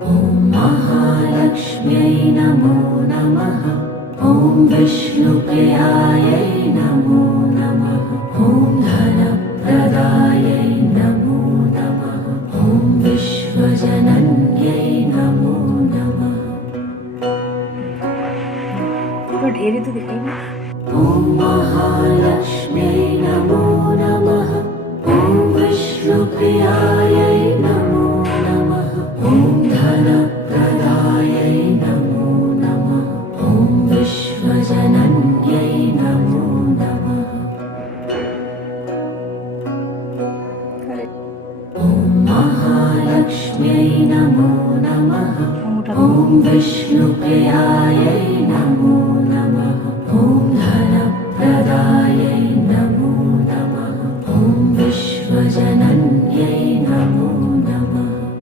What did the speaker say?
ॐ महालक्ष्म्यै नमो नमः। ॐ विष्णुप्रियायै नमो नमः। ॐ धनप्रदायै नमो नमः। ॐ विश्वजनन्यै नमो नमः। ढेरी तो दिखाई ना। ॐ महालक्ष्म्यै नमो नमः। ॐ विष्णुप्रियायै नमो नमः। ॐ धनप्रदायै नमो नमः। ॐ विश्वजनन्यै नमो नमः। ॐ महालक्ष्म्यै नमो नमः। ॐ विष्णुप्रियायै नमो नमः। ॐ धनप्रदायै